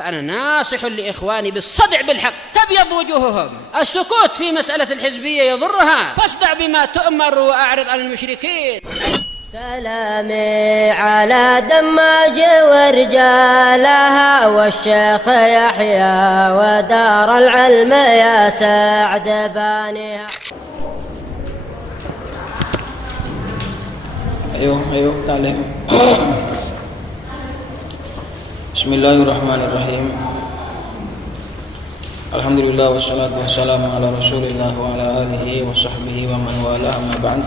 فأنا ناصح لإخواني بالصدع بالحق تبيض وجوههم. السكوت في مسألة الحزبية يضرها، فاصدع بما تؤمر وأعرض عن المشركين. سلامي على دماج ورجالها والشيخ يحيى ودار العلم يا سعد بانيها. Ayo ta'lim. Bismillahirrahmanirrahim. Alhamdulillah wassalatu wassalamu ala Rasulillah wa ala alihi wa sahbihi wa man wala, amma ba'd.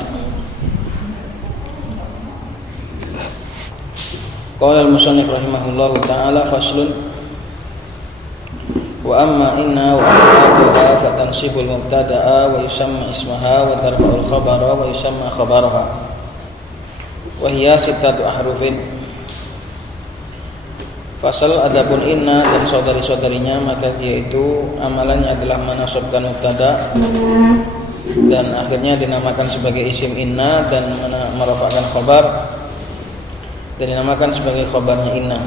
Qala al-musannif rahimahullahu ta'ala, faslun wa amma inna wa akhwatuha fatansibul mubtada'a wa yusamma ismaha wa tarfa'ul khabara wa yusamma khabaraha wa hiya sittatu ahrufin. Fasal adapun inna dan saudari-saudarinya, maka dia itu amalannya adalah menasabkan mubtada dan akhirnya dinamakan sebagai isim inna dan merafa'kan khabar dan dinamakan sebagai khabarnya inna.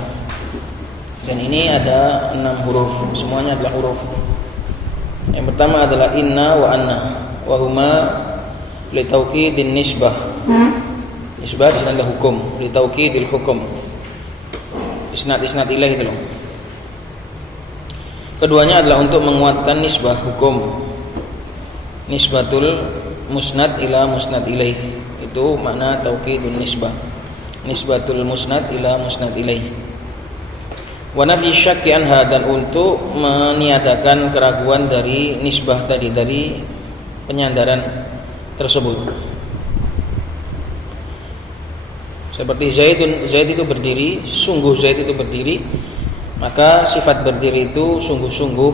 Dan ini ada 6 huruf, semuanya adalah huruf. Yang pertama adalah inna wa anna wa huma li taukidin nisbah. Nisbah di sana adalah hukum, li taukidil hukum. Isnad ilaih itu loh. Keduanya adalah untuk menguatkan nisbah hukum. Nisbatul musnad ila musnad ilaih. Itu makna taukidun nisbah. Nisbatul musnad ila musnad ilaih. Wa nafyi syakki anha, dan untuk meniadakan keraguan dari nisbah tadi, dari penyandaran tersebut. Seperti Zaid itu berdiri, sungguh Zaid itu berdiri, maka sifat berdiri itu sungguh-sungguh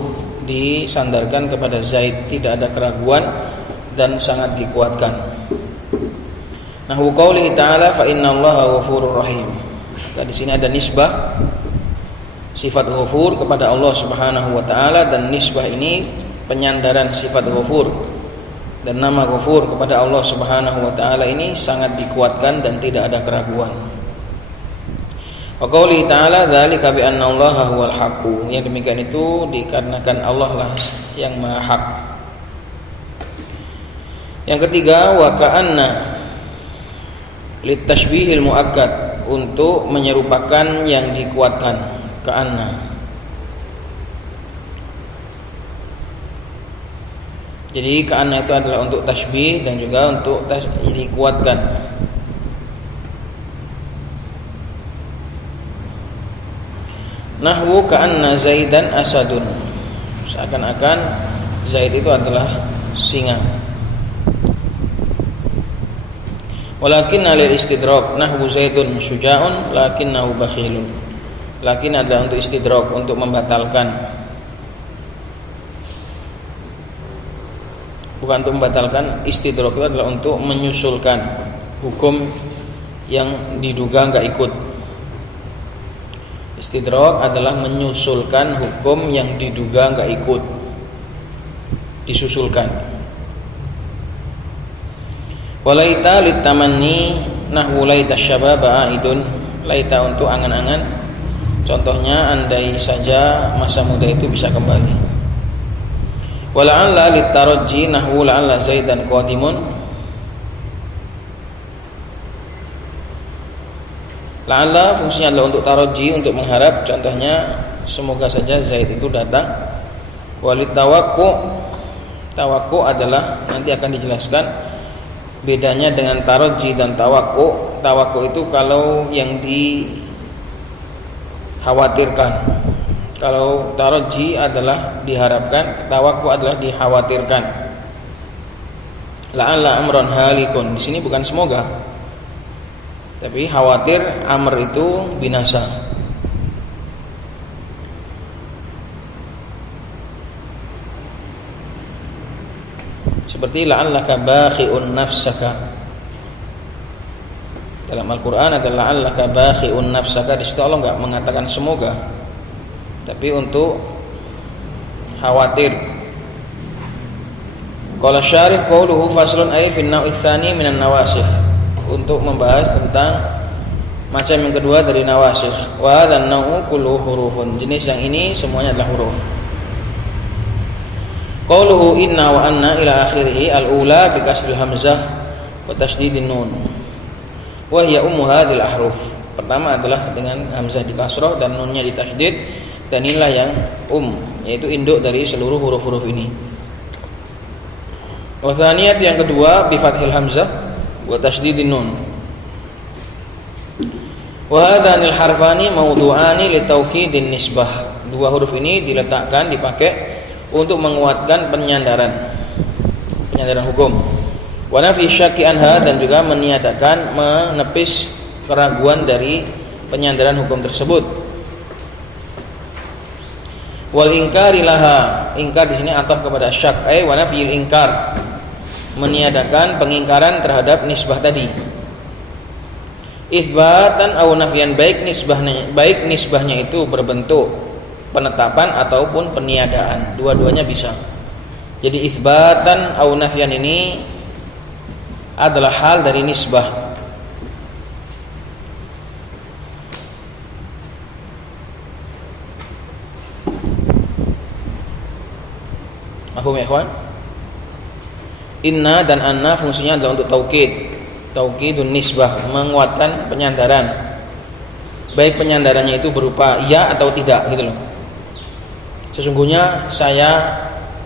disandarkan kepada Zaid, tidak ada keraguan dan sangat dikuatkan. Nahwu qaulihi ta'ala fa innallaha ghafurur rahim. Maka di sini ada nisbah sifat ghafur kepada Allah Subhanahu wa taala, dan nisbah ini penyandaran sifat ghafur. Dan nama Ghafur kepada Allah Subhanahu wa taala ini sangat dikuatkan dan tidak ada keraguan. Wa qouli ta'ala dzalika bi anna Allaha huwal haqq. Yang demikian itu dikarenakan Allah lah yang Maha Hak. Yang ketiga, wa ka'anna litashbihil muakkad, untuk menyerupakan yang dikuatkan. Ka'anna. Jadi ka'anna itu adalah untuk tasbih dan juga untuk dikuatkan. Nahwu ka'anna Zaidan asadun. Seakan-akan Zaid itu adalah singa. Walakin alil istidrak, nahwu Zaidun syuja'un lakinnahu bakhilun. Lakin adalah untuk istidrak, untuk membatalkan. Bukan untuk membatalkan, istidrak itu adalah untuk menyusulkan hukum yang diduga enggak ikut. Istidrak adalah menyusulkan hukum yang diduga enggak ikut, disusulkan. Walaita litamanni nahwu laita syababa aidun. Laita untuk angan-angan, contohnya andai saja masa muda itu bisa kembali. Wala'alla litarajji nahwu la'alla Zaidan qadimun. La'alla fungsinya adalah untuk tarajji, untuk mengharap, contohnya semoga saja Zaid itu datang. Walit tawakku adalah, nanti akan dijelaskan bedanya dengan tarajji dan tawakku. Tawakku itu kalau yang dikhawatirkan. Kalau tarajji adalah diharapkan, tawakku adalah dikhawatirkan. La'alla amran halikun. Di sini bukan semoga, tapi khawatir amr itu binasa. Seperti la'allaka bakhi'un nafsaka. Dalam Al-Qur'an ada la'allaka bakhi'un nafsaka. Di situ Allah enggak mengatakan semoga, tapi untuk khawatir. Qala syarih qauluhu faslun ay fi an-naw' ats-tsani minan nawasikh, untuk membahas tentang Macam yang kedua dari nawasikh. Wa hadzal naw'u kulluhu hurufun. Jenis yang ini semuanya adalah huruf. Qauluhu inna wa anna ila akhirih al-ula bi kasril hamzah wa tasydidin nun. Wa hiya ummu hadzal ahruf. Pertama adalah dengan hamzah di kasrah dan nunnya ditasydid, dan inilah yang yaitu induk dari seluruh huruf-huruf ini. Wa tsaniyat yang kedua bi fathil hamzah wa tasydidin nun. Wa hadanil harfani mawdu'ani li taukidin nisbah. Dua huruf ini diletakkan, dipakai untuk menguatkan penyandaran hukum. Wa nafi syakki anha, dan juga meniadakan, menepis keraguan dari penyandaran hukum tersebut. Wal inkari laha, ingkar di sini ataf kepada syak, wa nafiyil inkar, meniadakan pengingkaran terhadap nisbah tadi. Itsbatan aw nafyan, baik nisbahnya itu berbentuk penetapan ataupun peniadaan, dua-duanya bisa. Jadi itsbatan aw nafyan ini adalah hal dari nisbah. Paham ya ikhwan? Inna dan anna fungsinya adalah untuk taukidun nisbah, menguatkan penyandaran, baik penyandarannya itu berupa iya atau tidak, gitu loh. Sesungguhnya saya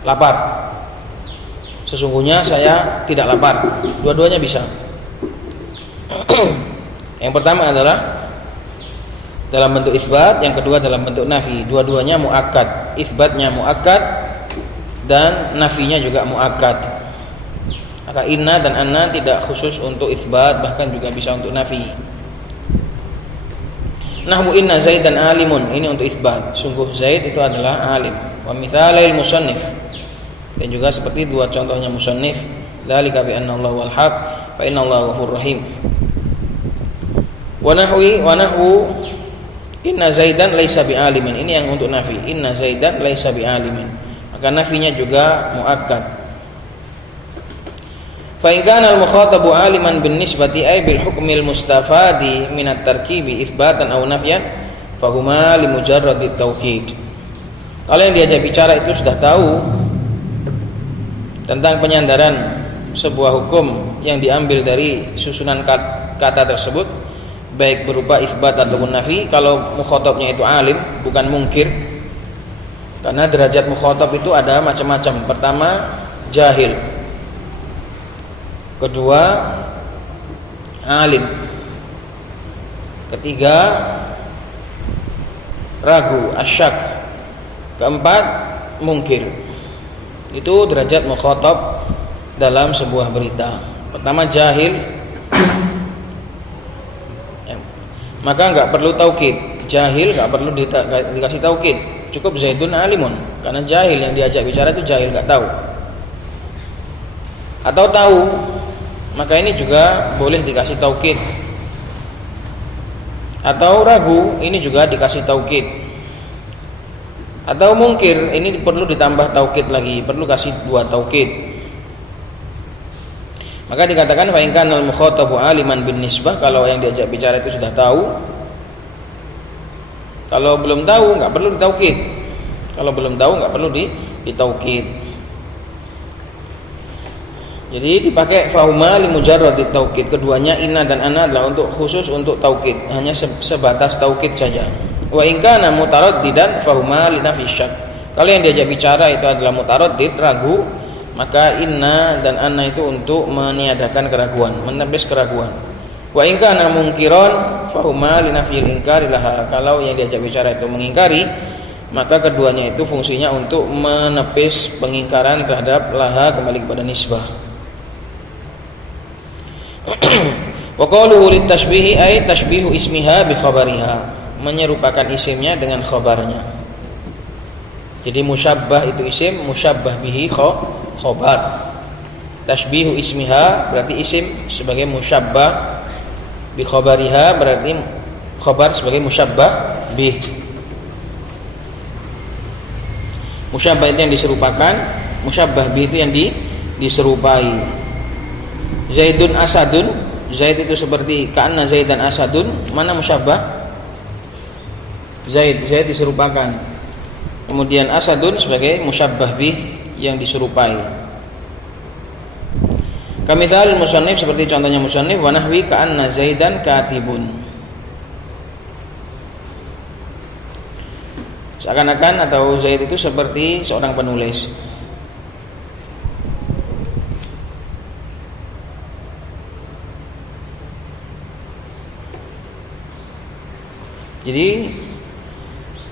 lapar, sesungguhnya saya tidak lapar, dua-duanya bisa. Yang pertama adalah dalam bentuk isbat, yang kedua dalam bentuk nafi. Dua-duanya muakkad, isbatnya muakkad dan nafinya juga muakkad. Maka inna dan anna tidak khusus untuk itsbat, bahkan juga bisa untuk nafi. Nahwu inna Zaidan alimun, ini untuk itsbat, sungguh Zaid itu adalah alim. Wa mithalail musannif, dan juga seperti dua contohnya musannif, dzalika bi anna Allah wal haq fa inna Allah ghafurur rahim. Wa nahwu inna Zaidan laisa bi alimin, ini yang untuk nafi. Inna Zaidan laisa bi alimin, maka nafinya juga muakkad. Fa in kana al-mukhatabu aliman bin nisbati ay bil hukmil mustafadi min at-tarkibi itsbatan aw nafyan fa huma li mujarradit taukid. Kalau yang diajak bicara itu sudah tahu tentang penyandaran sebuah hukum yang diambil dari susunan kata tersebut, baik berupa itsbat ataupun nafi. Kalau mukhatabnya itu alim, bukan mungkir, karena derajat mukhatab itu ada macam-macam. Pertama, jahil. Kedua, alim. Ketiga, ragu, asyak. Keempat, mungkir. Itu derajat mukhatab dalam sebuah berita. Pertama, jahil, maka enggak perlu taukid. Jahil enggak perlu dikasih taukid, cukup Zaidun alimun, karena jahil, yang diajak bicara itu jahil, enggak tahu. Atau tahu, maka ini juga boleh dikasih taukid. Atau ragu, ini juga dikasih taukid. Atau mungkir, ini perlu ditambah taukid lagi, perlu kasih dua taukid. Maka dikatakan fa in kana al-mukhatabu aliman bin nisbah, kalau yang diajak bicara itu sudah tahu. Kalau belum tahu enggak perlu ditaukid. Kalau belum tahu enggak perlu ditaukid. Jadi dipakai fahuma li mujarradit taukid. Keduanya inna dan anna adalah untuk khusus untuk taukid, hanya sebatas taukid saja. Wa in kana mutaraddidan fahuma li nafi syak. Kalau yang diajak bicara itu adalah mutaraddid, ragu, maka inna dan anna itu untuk meniadakan keraguan, menepis keraguan. Wa in kana mungkiron fahuma li nafil inkari laha. Kalau yang diajak bicara itu mengingkari, maka keduanya itu fungsinya untuk menepis pengingkaran terhadap laha, kembali kepada nisbah. Wa qaluhu litashbihi ay tashbihu ismiha bi khabariha, menyerupakan isimnya dengan khabarnya. Jadi musyabbah itu isim, musyabbah bihi khabar. Tashbihu ismiha berarti isim sebagai musyabbah, bi khabariha berarti khabar sebagai musyabbah bih. Musyabbah itu yang diserupakan, musyabbah bih itu yang diserupai. Zaidun asadun, Zaid itu seperti ka'anna Zaidan asadun, mana musyabbah? Zaid diserupakan. Kemudian asadun sebagai musyabbah bih yang diserupai. Kamitsal musannif, seperti contohnya musannif, wa nahwi ka'anna Zaidan katibun. Seakan-akan atau Zaid itu seperti seorang penulis. Jadi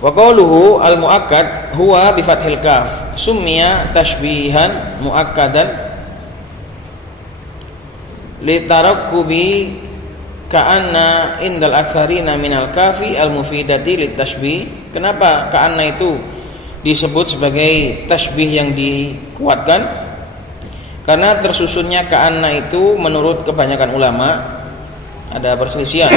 wa qawluhu al-muakkad huwa bi fathil kaf summiya tashbihan muakkadan li tarakkubi ka'anna indal aktsarina minal kafi al-mufidati lit tashbih. Kenapa ka'anna itu disebut sebagai tashbih yang dikuatkan? Karena tersusunnya ka'anna itu menurut kebanyakan ulama ada perselisihan.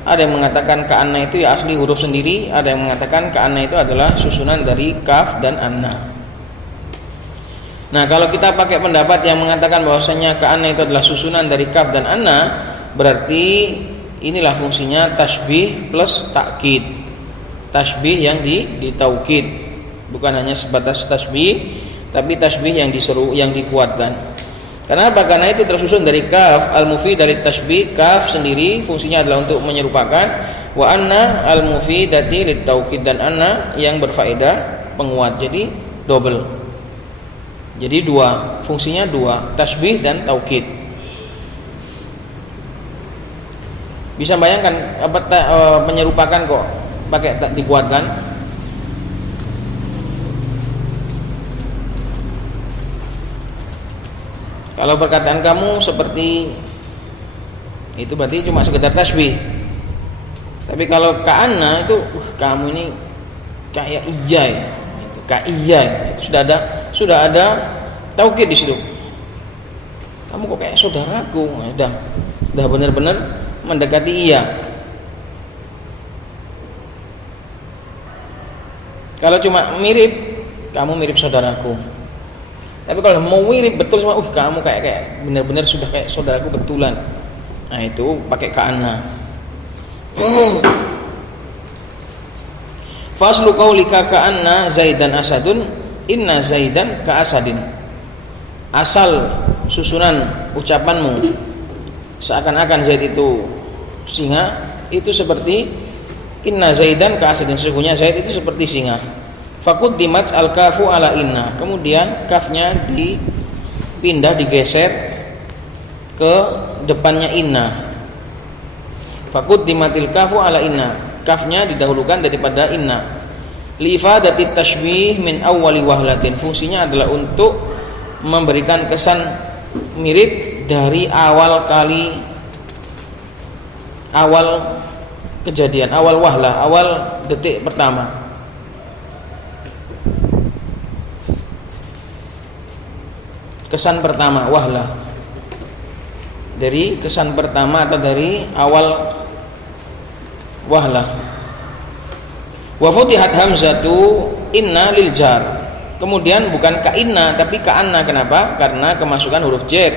Ada yang mengatakan ka'anna itu ya asli huruf sendiri, ada yang mengatakan ka'anna itu adalah susunan dari kaf dan anna. Nah, kalau kita pakai pendapat yang mengatakan bahwasanya ka'anna itu adalah susunan dari kaf dan anna, berarti inilah fungsinya tasbih plus takkid. Tasbih yang ditaukid, bukan hanya sebatas tasbih, tapi tasbih yang diseru, yang dikuatkan. Kenapa? Karena itu tersusun dari kaf al-mufid dari tasbih. Kaf sendiri fungsinya adalah untuk menyerupakan, wa anna al-mufidati lit taukid, dan anna yang berfaedah penguat. Jadi double. Jadi dua, fungsinya dua, tasbih dan taukid. Bisa bayangkan apa menyerupakan kok pakai dikuatkan? Kalau perkataan kamu seperti itu berarti cuma sekedar tasbih. Tapi kalau ka'anna itu kamu ini kayak ijai, itu kayak ijai, itu sudah ada taukid di situ. Kamu kok kayak saudaraku, udah benar-benar mendekati iya. Kalau cuma mirip, kamu mirip saudaraku. Tapi kalau mau mirip betul sama, kamu kayak benar-benar sudah kayak saudaraku betulan. Nah, itu pakai ka'anna. Faslu qaulika ka'anna Zaidan asadun, inna Zaidan ka'asadin. Asal susunan ucapanmu seakan-akan Zaid itu singa, itu seperti inna Zaidan ka'asadin, sesungguhnya Zaid itu seperti singa. Faquddimat al-kafu ala inna, kemudian kafnya dipindah, digeser ke depannya inna. Faquddimatil kafu ala inna, kafnya didahulukan daripada inna. Li ifadati tashbih min awwali wahlatin, fungsinya adalah untuk memberikan kesan mirip dari awal kejadian, awal wahlah, awal detik pertama. Kesan pertama, wahlah, dari kesan pertama atau dari awal wahlah. Wa futihat hamzatu inna lil jar, kemudian bukan ka inna tapi ka anna. Kenapa? Karena kemasukan huruf jar,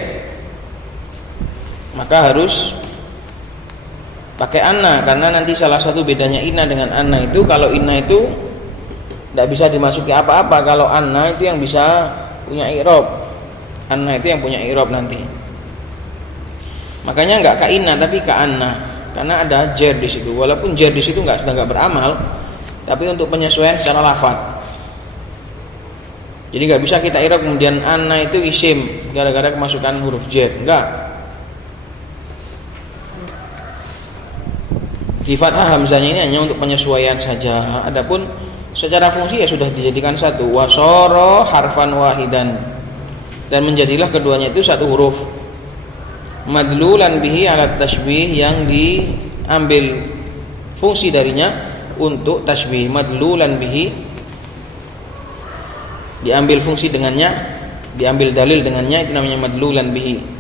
maka harus pakai anna. Karena nanti salah satu bedanya inna dengan anna itu, kalau inna itu tidak bisa dimasuki apa-apa, kalau anna itu yang bisa punya i'rab. Anna itu yang punya i'rab nanti. Makanya enggak ka inna tapi ka anna, karena ada jar di situ. Walaupun jar di situ sudah enggak beramal, tapi untuk penyesuaian secara lafaz. Jadi enggak bisa kita i'rab kemudian anna itu isim gara-gara kemasukan huruf jar. Enggak. Di fathah hamzahnya ini hanya untuk penyesuaian saja. Adapun secara fungsi ya sudah dijadikan satu, wasara harfan wahidan, dan menjadilah keduanya itu satu huruf. Madlulan bihi alat tashbih, yang diambil fungsi darinya untuk tashbih. Madlulan bihi, diambil fungsi dengannya, diambil dalil dengannya, itu namanya madlulan bihi.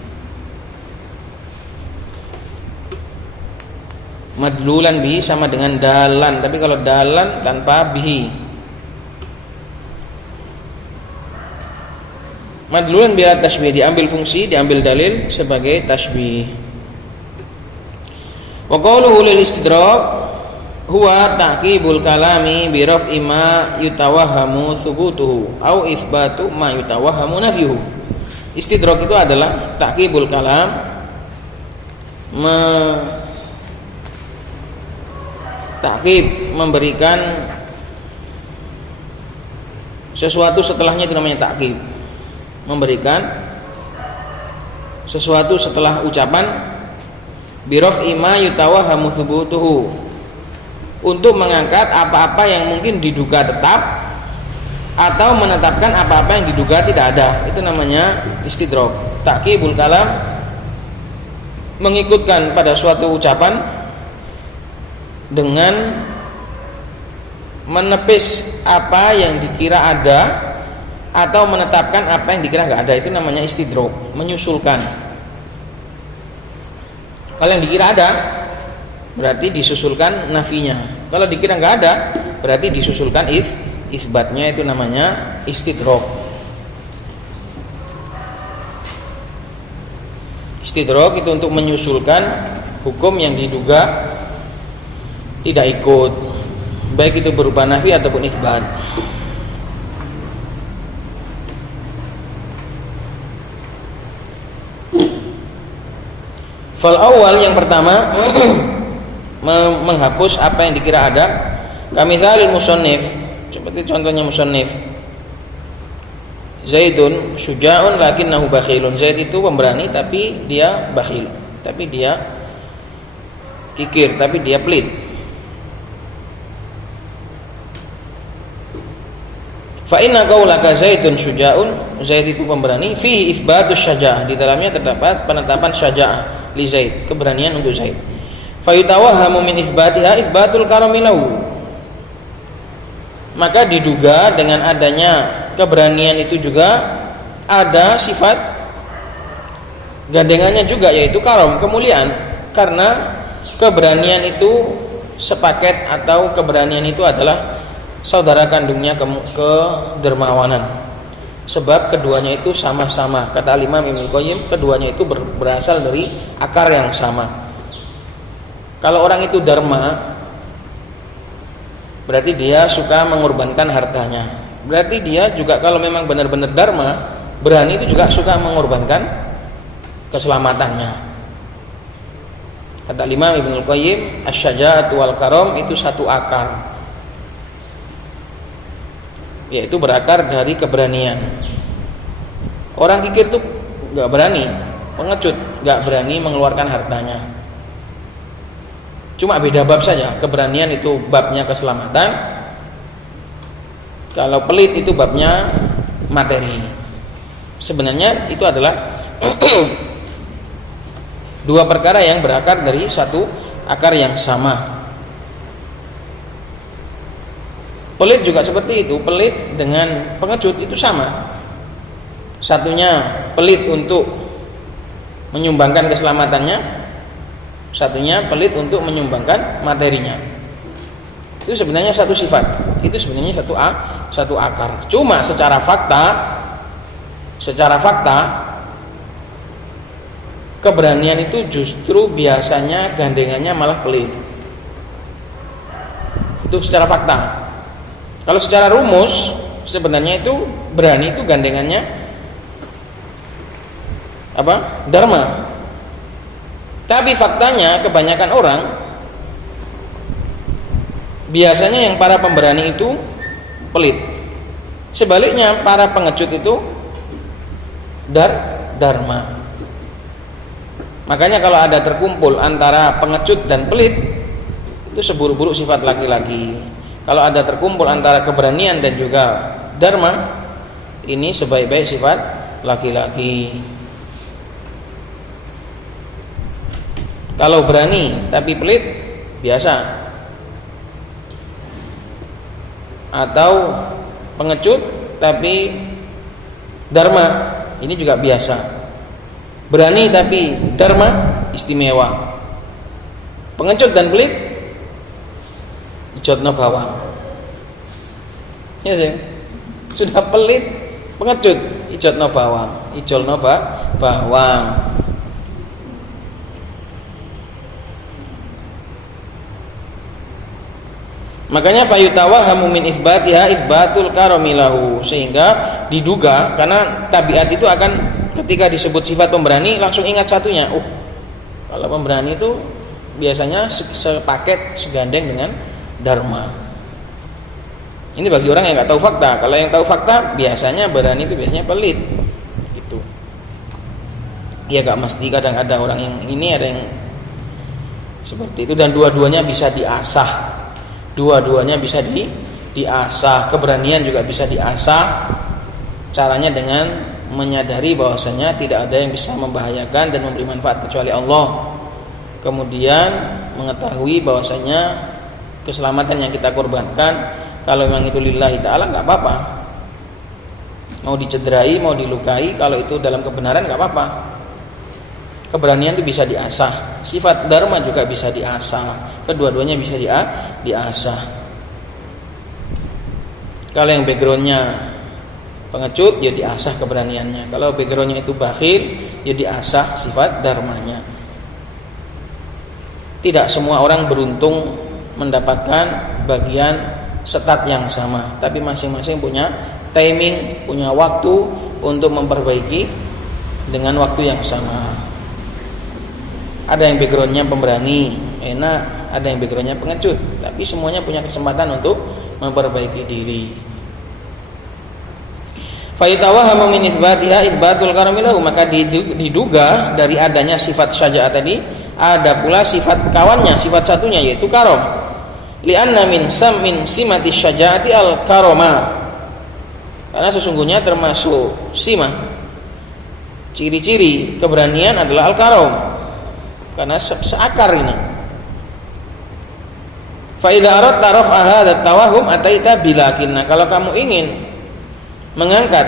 Madlulan bihi sama dengan dalan, tapi kalau dalan tanpa bihi. Madlulan bila tashbih, diambil fungsi, diambil dalil sebagai tashbih. Wa qawluhu lil istidrak huwa ta'qibul kalami bi raf'i ma yutawahhamu thubutuhu au itsbatu ma yutawahhamu nafyuhu. Istidrak itu adalah ta'qibul kalam, ta'qib, memberikan sesuatu setelahnya, itu namanya ta'qib. Memberikan sesuatu setelah ucapan bi raf'i ma yutawahhamu thubutuhu, untuk mengangkat apa-apa yang mungkin diduga tetap atau menetapkan apa-apa yang diduga tidak ada. Itu namanya istidrak. Ta'qibul kalam, mengikutkan pada suatu ucapan dengan menepis apa yang dikira ada atau menetapkan apa yang dikira nggak ada. Itu namanya istidrak, menyusulkan. Kalau yang dikira ada berarti disusulkan nafinya. Kalau dikira nggak ada berarti disusulkan isbatnya. Itu namanya istidrak. Istidrak itu untuk menyusulkan hukum yang diduga tidak ikut, baik itu berupa nafi ataupun isbat. Fal awal, yang pertama menghapus apa yang dikira ada. Kamitsalil musannif, seperti contohnya musannif. Zaidun syuja'un lakinnahu bakhilun. Zaid itu pemberani tapi dia bakhil, tapi dia kikir, tapi dia pelit. Fa inna qaulaka Zaidun syuja'un, Zaid itu pemberani, fihi itsbatus syaja'ah, di dalamnya terdapat penetapan syaja'ah li Zaid, keberanian untuk Zaid. Fa yutawahhamu min itsbatiha itsbatul karami lahu, maka diduga dengan adanya keberanian itu juga ada sifat gandengannya juga, yaitu karam, kemuliaan. Karena keberanian itu sepaket, atau keberanian itu adalah saudara kandungnya kedermawanan. Sebab keduanya itu sama-sama, kata Imam Ibnu Qayyim, keduanya itu berasal dari akar yang sama. Kalau orang itu dharma, berarti dia suka mengorbankan hartanya. Berarti dia juga kalau memang benar-benar dharma, berani, itu juga suka mengorbankan keselamatannya. Kata Imam Ibnu Qayyim, asy-syaja'atu wal karam itu satu akar, yaitu berakar dari keberanian. Orang kikir tuh gak berani, pengecut, gak berani mengeluarkan hartanya. Cuma beda bab saja. Keberanian itu babnya keselamatan, kalau pelit itu babnya materi. Sebenarnya itu adalah dua perkara yang berakar dari satu akar yang sama. Pelit juga seperti itu. Pelit dengan pengecut itu sama. Satunya pelit untuk menyumbangkan keselamatannya, satunya pelit untuk menyumbangkan materinya. Itu sebenarnya satu sifat, itu sebenarnya satu akar. Cuma secara fakta keberanian itu justru biasanya gandengannya malah pelit. Itu secara fakta. Kalau secara rumus sebenarnya itu berani itu gandengannya apa? Dharma. Tapi faktanya kebanyakan orang biasanya yang para pemberani itu pelit. Sebaliknya para pengecut itu dharma. Makanya kalau ada terkumpul antara pengecut dan pelit, itu seburuk-buruk sifat laki-laki. Kalau ada terkumpul antara keberanian dan juga dharma, ini sebaik-baik sifat laki-laki. Kalau berani tapi pelit, biasa. Atau pengecut tapi dharma, ini juga biasa. Berani tapi dharma, istimewa. Pengecut dan pelit, ijotno bawang. Ya sih. Sudah pelit, pengecut, ijotno bawang, ijolno bawang. Makanya fayutawahamu min itsbatiha itsbatul karamilahu, sehingga diduga, karena tabiat itu akan ketika disebut sifat pemberani langsung ingat satunya. Kalau pemberani itu biasanya sepaket, segandeng dengan dharma. Ini bagi orang yang nggak tahu fakta. Kalau yang tahu fakta, biasanya berani itu biasanya pelit. Gitu. Ya nggak mesti, kadang ada orang yang ini, ada yang seperti itu, dan dua-duanya bisa diasah. Dua-duanya bisa diasah. Keberanian juga bisa diasah. Caranya dengan menyadari bahwasanya tidak ada yang bisa membahayakan dan memberi manfaat kecuali Allah. Kemudian mengetahui bahwasanya keselamatan yang kita korbankan, kalau memang itu lillahi ta'ala, nggak apa-apa. Mau dicederai, mau dilukai, kalau itu dalam kebenaran nggak apa-apa. Keberanian itu bisa diasah. Sifat dharma juga bisa diasah. Kedua-duanya bisa diasah. Kalau yang backgroundnya pengecut, ya diasah keberaniannya. Kalau backgroundnya itu bakhil, ya diasah sifat dharmanya. Tidak semua orang beruntung mendapatkan bagian setat yang sama, tapi masing-masing punya timing, punya waktu untuk memperbaiki dengan waktu yang sama. Ada yang backgroundnya pemberani, enak. Ada yang backgroundnya pengecut, tapi semuanya punya kesempatan untuk memperbaiki diri. Faytawahamu min isbatiha isbatul karamilahu, maka diduga dari adanya sifat syaja'ah tadi ada pula sifat kawannya, sifat satunya, yaitu karom. Li'anna min simati syaja'ati al karoma, karena sesungguhnya termasuk simah, ciri-ciri keberanian adalah al karom, karena seakar ini. Fa idza aradta raf'a hadzal tawahum ataita bilakinna, kalau kamu ingin mengangkat,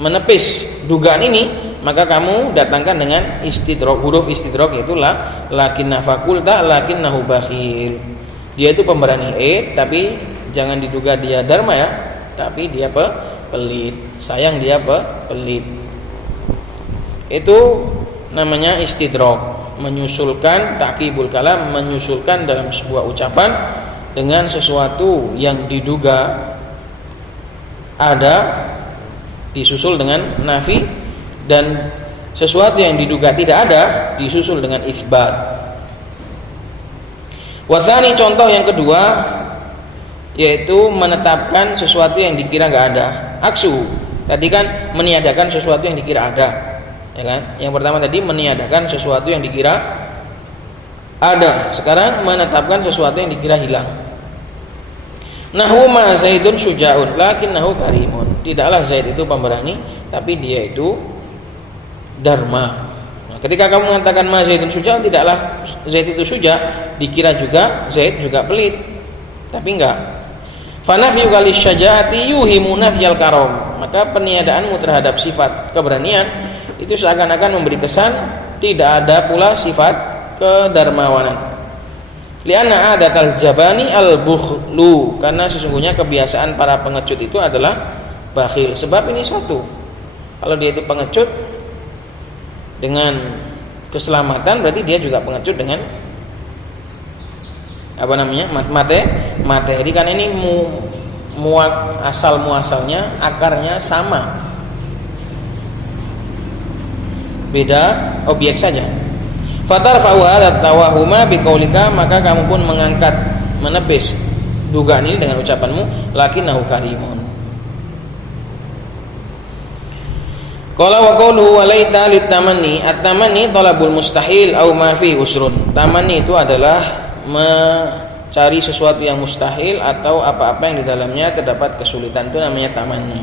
menepis dugaan ini, maka kamu datangkan dengan istidrok, huruf istidrok, yaitu lakinna fakulta lakinnahu bakhil. Dia itu pemberani, tapi jangan diduga dia dharma ya, tapi dia pelit. Sayang dia pelit. Itu namanya istidrok, menyusulkan ta'qibul kalam, menyusulkan dalam sebuah ucapan dengan sesuatu yang diduga ada, disusul dengan nafi, dan sesuatu yang diduga tidak ada disusul dengan isbat. Wasani, contoh yang kedua, yaitu menetapkan sesuatu yang dikira nggak ada. Aksu, tadi kan meniadakan sesuatu yang dikira ada, ya kan? Yang pertama tadi meniadakan sesuatu yang dikira ada, sekarang menetapkan sesuatu yang dikira hilang. Nahu ma Zaidun syuja'un lakinnahu karimun, tidaklah Zaid itu pemberani, tapi dia itu dharma. Nah, ketika kamu mengatakan ma Zaidun syuja'un, tidaklah Zaid itu syuja', dikira juga Zaid juga pelit, tapi enggak. Fanafyuka lisyaja'ati yuhimu nafyal karom, maka peniadaanmu terhadap sifat keberanian itu seakan-akan memberi kesan tidak ada pula sifat kedarmawanan. Lianna adatal jabani al-bukhlu, karena sesungguhnya kebiasaan para pengecut itu adalah bakhil. Sebab ini satu, kalau dia itu pengecut dengan keselamatan, berarti dia juga pengecut dengan apa namanya, materi, karena ini asal muasalnya, akarnya sama, beda objek saja. Fatarfa'u hadza tawahuma biqaulika, maka kamu pun mengangkat, menepis dugaan ini dengan ucapanmu lakinnahu karimun. Qala wa qawluhu walaita litamanni, at-tamanni talabul mustahil au ma fi usrun. Tamanni itu adalah mencari sesuatu yang mustahil atau apa-apa yang di dalamnya terdapat kesulitan, itu namanya tamanni.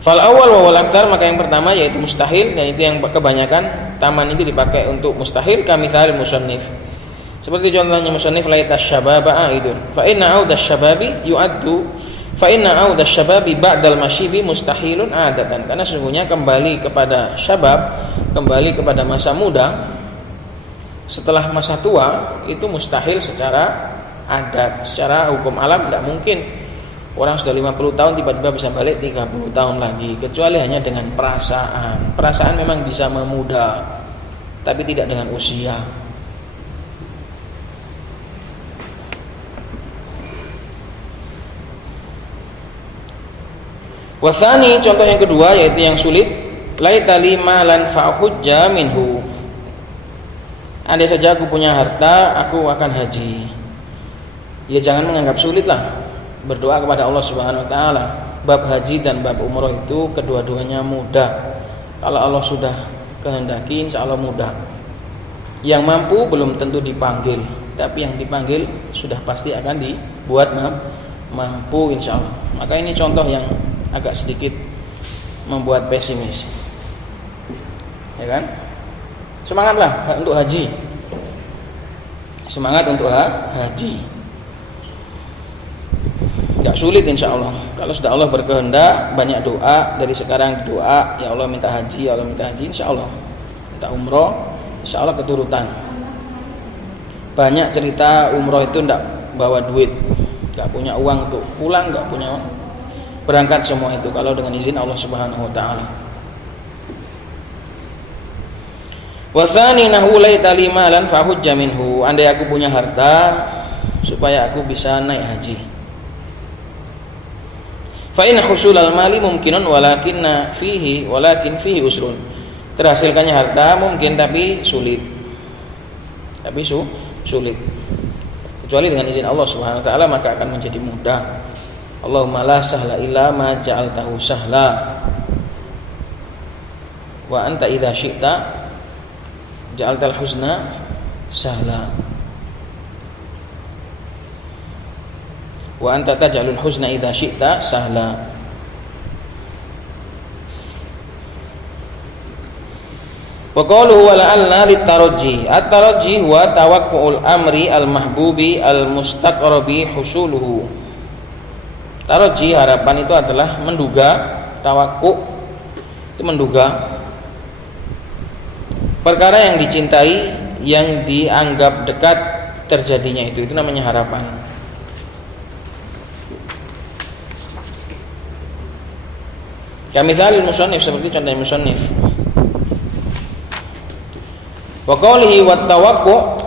Fal awal wa wal aktsar, maka yang pertama yaitu mustahil, dan itu yang kebanyakan taman itu dipakai untuk mustahil. Kamitsal musannif, seperti contohnya musannif laita syababa aidun fa inna auda syababi yu'addu fa inna auda syababi ba'dal masyibi mustahilun adatan, karena sesungguhnya kembali kepada syabab, kembali kepada masa muda setelah masa tua itu mustahil secara adat, secara hukum alam tidak mungkin. Orang sudah 50 tahun tiba-tiba bisa balik 30 tahun lagi, kecuali hanya dengan perasaan. Perasaan memang bisa memuda, tapi tidak dengan usia. Wasani, contoh yang kedua yaitu yang sulit, laitali malan fa'hujja minhu. Andai saja aku punya harta, aku akan haji. Ya jangan menganggap sulit lah. Berdoa kepada Allah Subhanahu wa taala. Bab haji dan bab umroh itu kedua-duanya mudah. Kalau Allah sudah kehendaki, insya Allah mudah. Yang mampu belum tentu dipanggil, tapi yang dipanggil sudah pasti akan dibuat mampu insya Allah. Maka ini contoh yang agak sedikit membuat pesimis, ya kan? Semangatlah untuk haji, semangat untuk haji. Tidak sulit insya Allah. Kalau sudah Allah berkehendak, banyak doa dari sekarang, doa ya Allah minta haji, ya Allah minta haji, insya Allah. Minta umroh, insya Allah keturutan. Banyak cerita umroh itu tidak bawa duit, nggak punya uang untuk pulang, nggak punya uang. Berangkat semua itu kalau dengan izin Allah Subhanahu wa taala. Wa tsani nahu laitali malan fa hujja minhu. Andai aku punya harta supaya aku bisa naik haji. Fa in husulal mali mumkinun walakin fihi usrun. Terhasilkannya harta mungkin tapi sulit. Tapi sulit. Kecuali dengan izin Allah Subhanahu wa taala maka akan menjadi mudah. Allahumma la sahla illa ma ja'altahu sahla wa anta idza syi'ta ja'altal husna sahla wa anta taj'alul husna idza syi'ta sahla. Wa qawluhu wa la'alla litarajji. At-tarajji huwa tawaqqu'ul amri al-mahbubi al-mustaqrabi husuluhu. Taraji, harapan itu adalah menduga, tawakku itu menduga perkara yang dicintai, yang dianggap dekat terjadinya itu namanya harapan. Kamithal musannif, seperti contoh musannif. Wa qawlihi wat tawaqku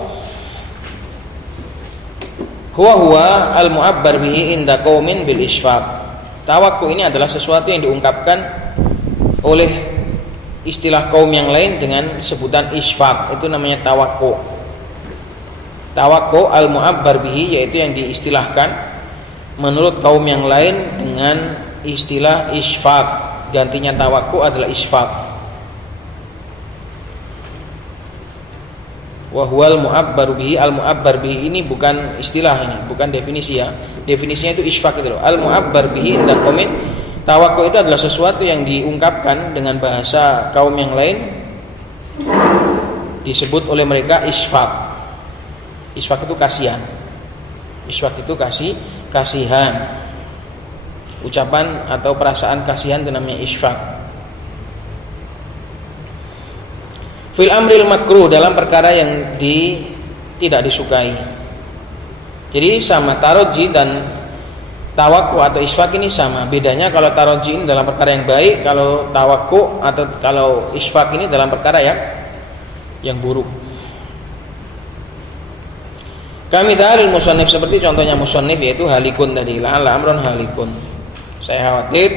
huwa al-mu'abbar bihi inda qaumin bil isfaq. Tawakku ini adalah sesuatu yang diungkapkan oleh istilah kaum yang lain dengan sebutan isfaq. Itu namanya tawakku. Tawakku al-mu'abbar bihi, yaitu yang diistilahkan menurut kaum yang lain dengan istilah isfaq. Gantinya tawakku adalah isfaq. Wa huwal mu'abbar bihi. Al mu'abbar bihi ini bukan istilah, ini bukan definisi ya. Definisinya itu isfaq itu loh. Al mu'abbar bihi inda qaumin. Tawakku itu adalah sesuatu yang diungkapkan dengan bahasa kaum yang lain, disebut oleh mereka isfaq. Isfaq itu kasihan. Isfaq itu kasihan. Ucapan atau perasaan kasihan itu namanya isfaq. Fil amril makruh, dalam perkara yang tidak disukai. Jadi sama taraji dan tawakku atau isfaq ini sama. Bedanya kalau taraji ini dalam perkara yang baik, kalau tawakku atau kalau isfaq ini dalam perkara yang buruk. Kami thalil musannif, seperti contohnya musannif yaitu halikun tadi, la'alla amrun halikun. Saya khawatir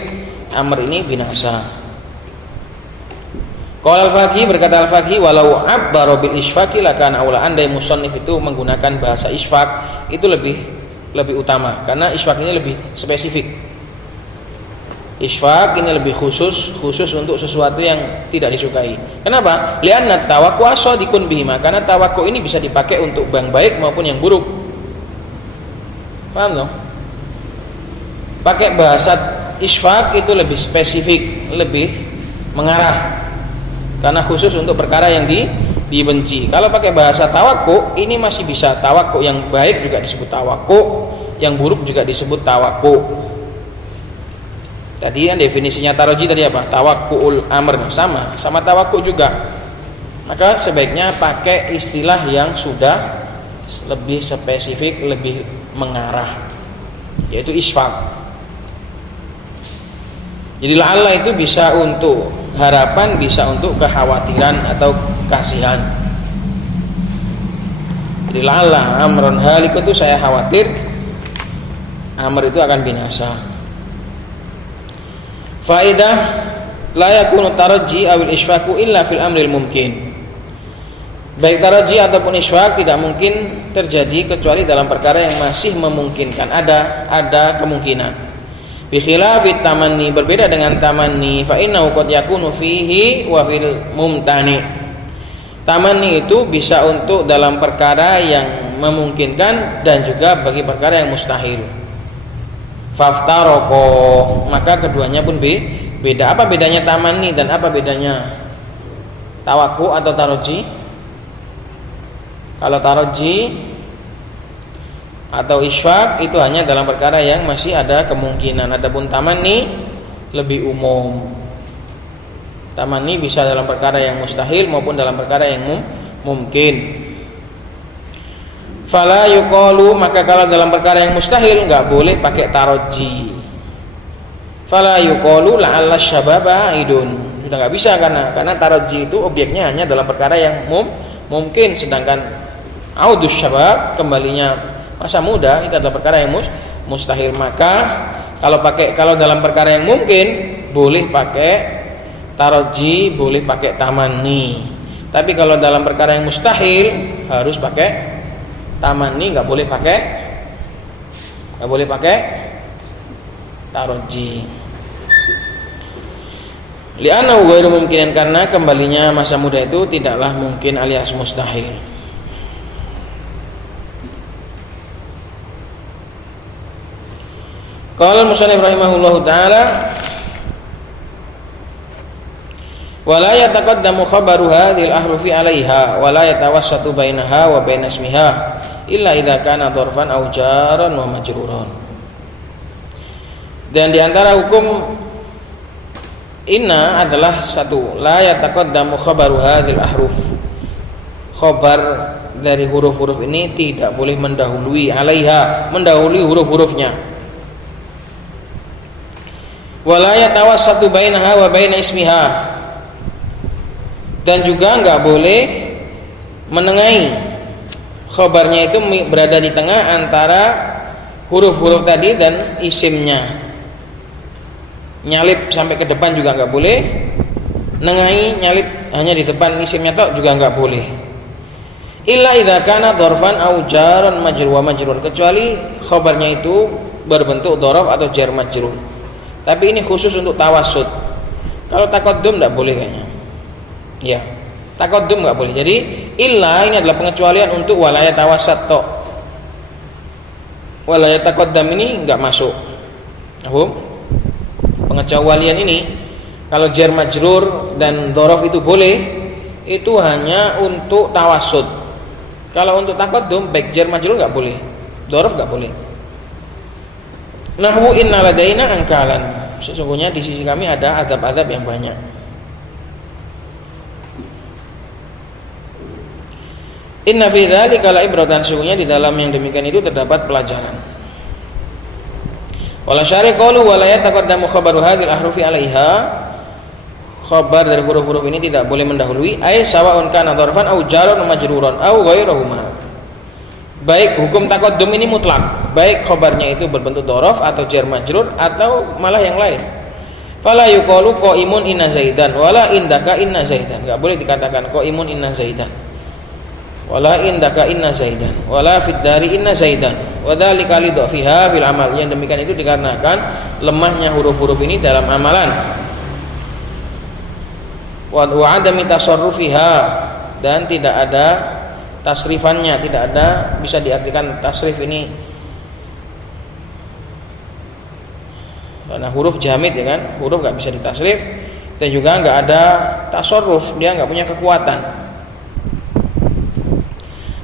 amr ini binasa. Qala al-Faqih, berkata al-Faqih, walau abbara bil isfaqi lakana aula. Andai musannif itu menggunakan bahasa isfaq itu lebih utama, karena isfaq ini lebih spesifik. Isfaq ini lebih khusus untuk sesuatu yang tidak disukai. Kenapa? Li'anna tawakku asadikun bihima, karena tawakku ini bisa dipakai untuk yang baik maupun yang buruk. Paham dong? Pakai bahasa isfaq itu lebih spesifik, lebih mengarah, karena khusus untuk perkara yang dibenci. Kalau pakai bahasa tawakku, ini masih bisa. Tawakku yang baik juga disebut tawakku, yang buruk juga disebut tawakku. Tadi yang definisinya taraji tadi apa? Tawakkuul amr, sama tawakku juga. Maka sebaiknya pakai istilah yang sudah lebih spesifik, lebih mengarah, yaitu isfaq. Jadi la'alla itu bisa untuk harapan, bisa untuk kekhawatiran atau kasihan. Jadi la'alla amrun halik itu saya khawatir amr itu akan binasa. Faedah la yakunu tarajji awil isfaqu illa fil amril mumkin. Baik tarajji ataupun isfaq tidak mungkin terjadi kecuali dalam perkara yang masih memungkinkan, ada kemungkinan. Bi khilafit tamanni, berbeda dengan tamanni, fa innahu qad yakunu fihi wa fil mumtani. Tamanni itu bisa untuk dalam perkara yang memungkinkan dan juga bagi perkara yang mustahil. Faftaroko, maka keduanya pun beda. Apa bedanya tamanni dan apa bedanya tawakku atau taroji? Kalau taroji atau isfaq itu hanya dalam perkara yang masih ada kemungkinan, adapun tamanni lebih umum. Tamanni bisa dalam perkara yang mustahil maupun dalam perkara yang mungkin. Fala yuqalu, maka kalau dalam perkara yang mustahil enggak boleh pakai taroji. Fala yuqalu la'alla syababa idun, sudah enggak bisa karena taroji itu objeknya hanya dalam perkara yang mungkin, sedangkan audus syabab, kembalinya masa muda, itu adalah perkara yang mustahil. Maka kalau dalam perkara yang mungkin boleh pakai taroji, boleh pakai tamanni. Tapi kalau dalam perkara yang mustahil harus pakai tamanni, nggak boleh pakai taroji. Li'annahu ghairu mungkin, karena kembalinya masa muda itu tidaklah mungkin alias mustahil. Qala al-musannif rahimahullahu taala wa la yataqaddamu khabaru hadhil ahrufi 'alaiha wa la yatawassatu bainaha wa bain ismiha illa idza kana dharfan aw jaran wa majruran. Dan di antara hukum inna adalah satu, la yataqaddamu khabaru hadhil ahruf. Khabar dari huruf-huruf ini tidak boleh mendahului 'alaiha, mendahului huruf-hurufnya. Wala yatawassatu bainaha wa bain ismiha, dan juga enggak boleh menengahi, khabarnya itu berada di tengah antara huruf-huruf tadi dan isimnya. Nyalip sampai ke depan juga enggak boleh, nengahi nyalip hanya di depan isimnya tok juga enggak boleh. Illa idza kana dzarfan aw jaran majrur, kecuali khabarnya itu berbentuk dzaraf atau jar majrur. Tapi ini khusus untuk tawassut. Kalau taqaddum enggak boleh kayaknya. Ya, taqaddum enggak boleh. Jadi illa ini adalah pengecualian untuk walaya tawassat tok. Walaya taqaddam ini enggak masuk. Paham? Pengecualian ini kalau jar majrur dan dzaraf itu boleh, itu hanya untuk tawassut. Kalau untuk taqaddum baik jar majrur enggak boleh, dzaraf enggak boleh. Nahwu inna ladaina angkalan, sesungguhnya di sisi kami ada azab-azab yang banyak. Inna fi dzalika la ibratan, sesungguhnya di dalam yang demikian itu terdapat pelajaran. Wala syari qalu wa la yataqaddamu khabaru hadhil ahrufi 'alaiha, khabar dari huruf-huruf ini tidak boleh mendahului, ay sawa'un kana dzarfan aw jaran majruran aw ghairuhuma. Baik hukum taqaddum ini mutlak, baik khabarnya itu berbentuk dzaraf atau jar majrur atau malah yang lain. Fala yuqalu qaimun inna zaidan wala indaka inna zaidan, enggak boleh dikatakan qaimun inna zaidan wala indaka inna zaidan wala fid dari inna zaidan wa dzalika li dhafiha fil amal. Yang demikian itu dikarenakan lemahnya huruf-huruf ini dalam amalan. Wa adami tasarrufiha, dan tidak ada tasrifannya, tidak ada, bisa diartikan tasrif ini karena huruf jamid ya kan, huruf nggak bisa ditasrif, dan juga nggak ada tasarruf, dia nggak punya kekuatan.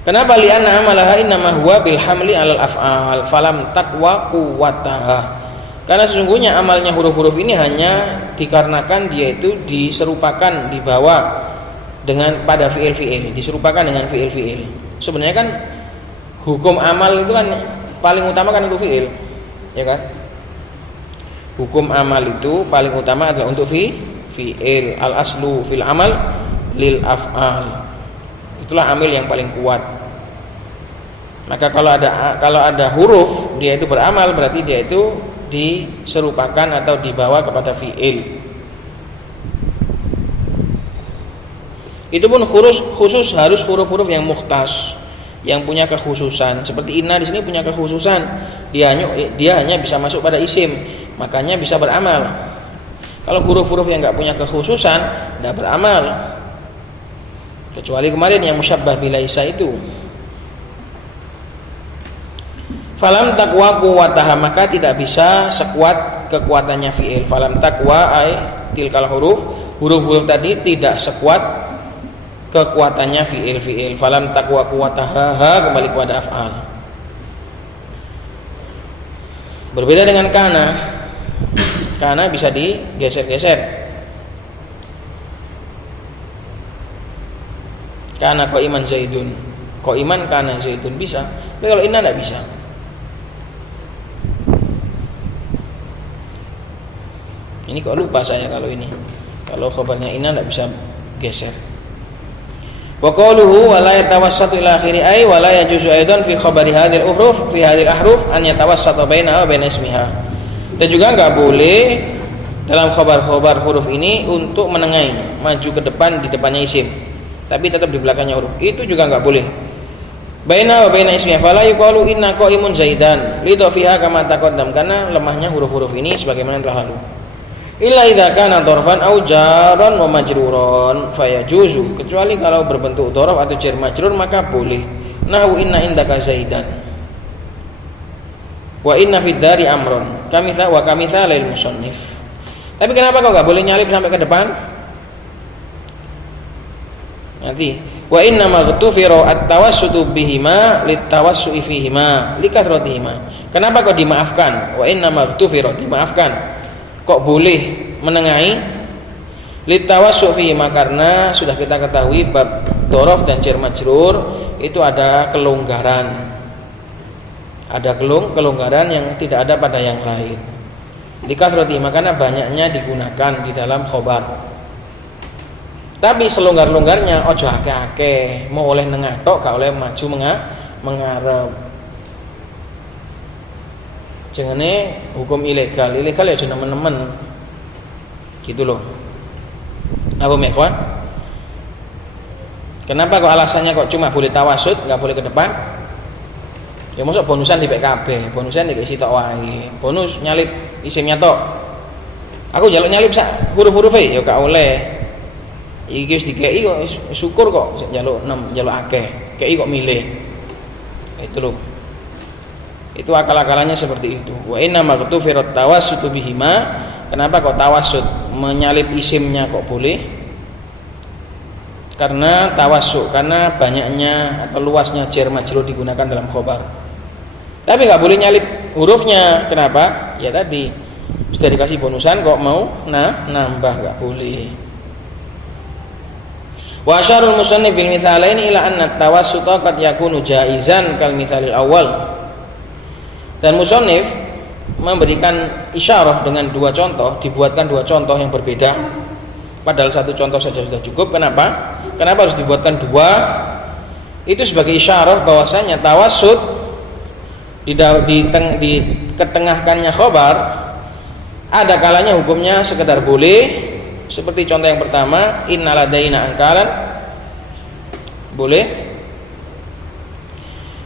Kenapa? Li'anna amalaha innama huwa bil hamli 'alal af'al falam taqwa quwwataha. Karena sesungguhnya amalnya huruf-huruf ini hanya dikarenakan dia itu diserupakan, dibawa dengan pada fiil-fiil, diserupakan dengan fiil-fiil. Sebenarnya kan hukum amal itu kan paling utama kan untuk fiil, ya kan? Hukum amal itu paling utama adalah untuk fiil. Al aslu fil amal lil af'al. Itulah amil yang paling kuat. Maka kalau ada huruf dia itu beramal, berarti dia itu diserupakan atau dibawa kepada fi'il. Itu pun khusus harus huruf-huruf yang mukhtas, yang punya kekhususan. Seperti inna di sini punya kekhususan, dia hanya bisa masuk pada isim, makanya bisa beramal. Kalau huruf-huruf yang enggak punya kekhususan, tidak beramal. Kecuali kemarin yang musyabbah bilaisa itu. Falam taqwa quwwataha, maka tidak bisa sekuat kekuatannya fi'il. Falam taqwa ay tilkal huruf tadi tidak sekuat kekuatannya fi'il. Falam taqwa quwwataha kembali kepada af'al. Berbeda dengan kana. Kana bisa digeser-geser. Kana qaiman zaidun. Qaiman kana zaidun bisa. Tapi kalau inna enggak bisa. Ini kok lupa saya kalau ini. Kalau khabarnya inna enggak bisa geser. Wa qawluhu wa la yatawassatu ila akhiri ay wa la yajuzu aidan fi khabari hadhil ahruf an yatawassata bainaha wa bain ismiha. Dan juga enggak boleh dalam khabar-khabar huruf ini untuk menengahi, maju ke depan di depannya isim, tapi tetap di belakangnya huruf. Itu juga enggak boleh. Baina wa baina ismiha fala yuqalu inna qaimun zaidan li dhafiha kama taqaddam, karena lemahnya huruf-huruf ini sebagaimana yang telah lalu. Illa idza kana dzarfan aw jaran wa majruran fayajuzu, kecuali kalau berbentuk dzaraf atau jar majrur maka boleh. Nahu inna indaka zaidan wa inna fid dari amrun kamitha wa kamitha lil musannif. Tapi kenapa kok enggak boleh nyalip sampai ke depan? Nanti wa inna maghtufiru at-tawassutu bihima litawassu'i fihima likathratihima. Kenapa kok dimaafkan? Wa inna maghtufiru, dimaafkan. Kok boleh menengahi? Litawassu' fihima, karena sudah kita ketahui bab dzaraf dan jar majrur itu ada kelonggaran. Ada kelonggaran yang tidak ada pada yang lain. Likathratihima, karena banyaknya digunakan di dalam khobar. Tapi selonggar-longgarnya ojo akeh-akeh, mau oleh nengah tok, gak oleh maju mengarep. Jengene hukum ilegal ya aja nemen-nemen. Gitu loh. Apa mekwan? Kenapa kok alasannya kok cuma boleh tawasud, enggak boleh ke depan? Ya mosok bonusan di PKB, bonusan dikasih tok wae. Bonus nyalip isimnya tok. Aku njaluk nyalip sak huruf-huruf ya gak oleh. Iki wis dikeki kok syukur kok njaluk 6, njaluk akeh. Keki kok milih. Itu loh. Itu akal-akalannya seperti itu. Wa inna maghtufirat tawassutu bihima. Kenapa kok tawassut menyalip isimnya kok boleh? Karena tawassut, karena banyaknya atau luasnya jar majrur digunakan dalam khobar. Tapi enggak boleh nyalip hurufnya. Kenapa? Ya tadi sudah dikasih bonusan kok mau nambah, enggak boleh. Wa asyarul musannif bil mithalaini ila anna tawassuta qad yakunu jaizan kal mithalil awal. Dan musannif memberikan isyarah dengan dua contoh, dibuatkan dua contoh yang berbeda. Padahal satu contoh saja sudah cukup. Kenapa? Kenapa harus dibuatkan dua? Itu sebagai isyarah bahwasanya tawassut di ketengahkannya khobar ada kalanya hukumnya sekedar boleh, seperti contoh yang pertama, innaladaina angkalan boleh.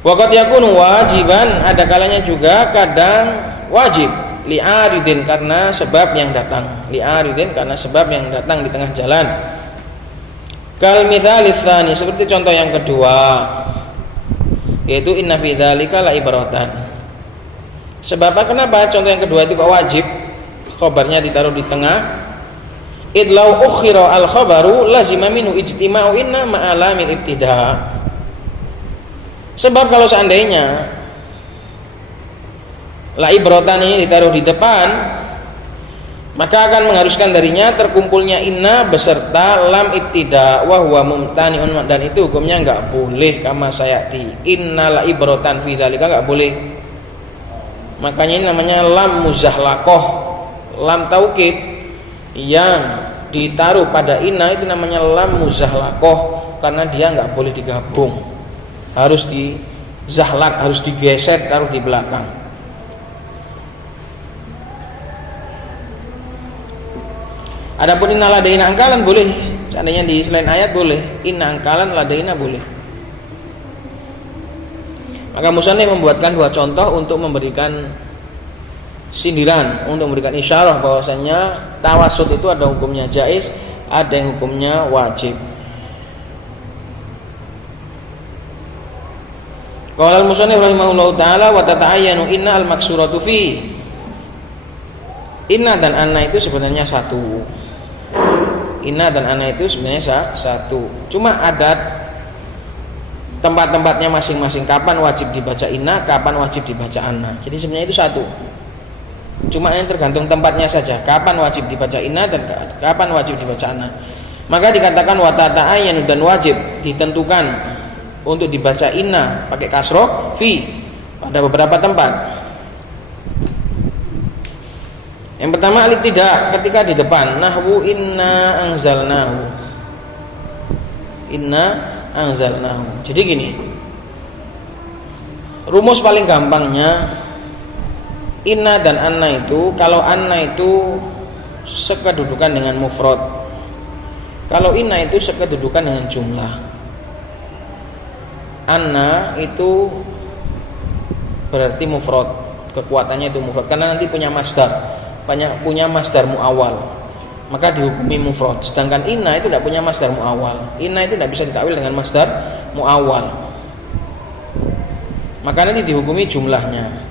Waqad yakunu wajiban, ada kalanya juga kadang wajib, li'aridin, karena sebab yang datang, li'aridin, karena sebab yang datang di tengah jalan. Kal mitsalis tsani, seperti contoh yang kedua, yaitu inna fi dzalika la ibratan. Sebab apa? Kenapa contoh yang kedua itu kok wajib khabarnya ditaruh di tengah? Idlau ukhira al khabaru lazima minhu ijtima'u inna ma'alamil ibtida'. Sebab kalau seandainya la ibrotan ini ditaruh di depan, maka akan mengharuskan darinya terkumpulnya inna beserta lam ibtida wa huwa mumtani'un, dan itu hukumnya enggak boleh kama sayati. Inna la ibrotan fi dzalika enggak boleh. Makanya ini namanya lam muzahlaqah, lam taukid yang ditaruh pada inna itu namanya lam muzahlaqah, karena dia enggak boleh digabung. Harus dizahlak, harus digeser, taruh di belakang. Adapun inna ladaina angkalan boleh, seandainya di selain ayat boleh, inna angkalan ladaina boleh. Maka musannif membuatkan dua contoh untuk memberikan sindiran, untuk memberikan isyarah bahwasanya tawassut itu ada hukumnya jaiz, ada yang hukumnya wajib. Qala al-musannif rahimahullahu taala wa tata'ayyanu inna al-maksuratu fi. Inna dan anna itu sebenarnya satu. Inna dan anna itu sebenarnya satu. Cuma ada tempat-tempatnya masing-masing, kapan wajib dibaca inna, kapan wajib dibaca anna. Jadi sebenarnya itu satu. Cuma ini tergantung tempatnya saja, kapan wajib dibaca inna dan kapan wajib dibaca anna. Maka dikatakan wa tata'ayyanu dan wajib ditentukan untuk dibaca inna pakai kasroh fi pada beberapa tempat. Yang pertama al-ibtida, ketika di depan nahwu inna anzalnahu. Inna anzalnahu. Jadi gini, rumus paling gampangnya inna dan anna itu, kalau anna itu sekedudukan dengan mufrad, kalau inna itu sekedudukan dengan jumlah. Anna itu berarti mufrad, kekuatannya itu mufrad karena nanti punya masdar, punya masdar muawwal, maka dihukumi mufrad. Sedangkan inna itu tidak punya masdar muawwal. Inna itu tidak bisa ditakwil dengan masdar muawwal, maka nanti dihukumi jumlahnya.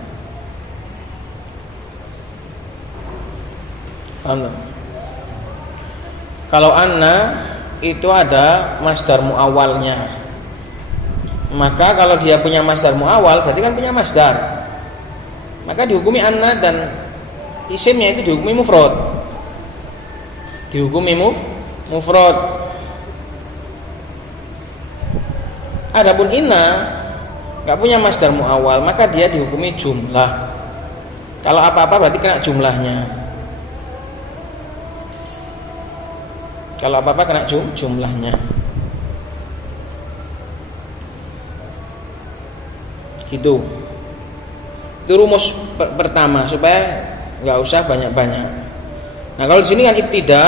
Paham? Kalau anna itu ada masdar muawwalnya, maka kalau dia punya masdar muawwal berarti kan punya masdar, maka dihukumi anna dan isimnya itu dihukumi mufrad. Dihukumi mufrad. Adapun inna enggak punya masdar muawwal, maka dia dihukumi jumlah. Kalau apa-apa berarti kena jumlahnya. Kalau apa-apa kena jumlahnya. Gitu. Itu rumus pertama supaya nggak usah banyak-banyak. Nah kalau di sini kan ibtida,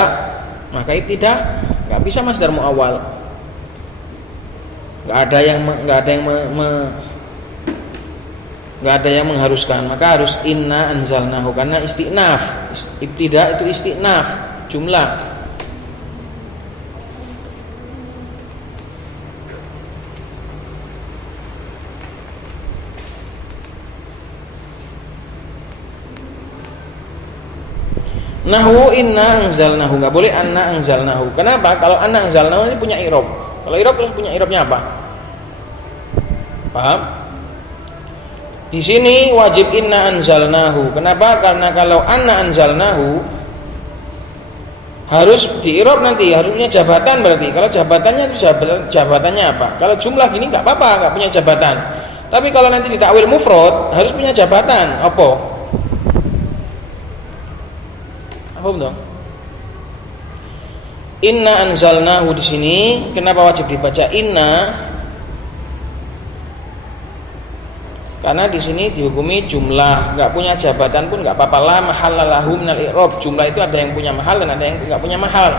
maka ibtida nggak bisa masdar muawwal. Nggak ada yang mengharuskan, maka harus inna anzalnahu karena isti'naf. Ibtida itu isti'naf, jumlah. Nahwu inna anzalnahu, enggak boleh anna anzalnahu. Kenapa? Kalau anna anzalnahu ini punya i'rab. Kalau i'rab terus punya i'rabnya apa? Paham? Di sini wajib inna anzalnahu. Kenapa? Karena kalau anna anzalnahu harus di i'rab nanti, harus punya jabatan berarti. Kalau jabatannya itu jabatannya apa? Kalau jumlah gini enggak apa-apa, enggak punya jabatan. Tapi kalau nanti ditakwil mufrad harus punya jabatan. Apa? Apa dong? Inna anzalnahu di sini kenapa wajib dibaca inna? Karena di sini dihukumi jumlah, enggak punya jabatan pun enggak apa-apa. La mahallalahu minal i'rab. Jumlah itu ada yang punya mahal dan ada yang enggak punya mahal.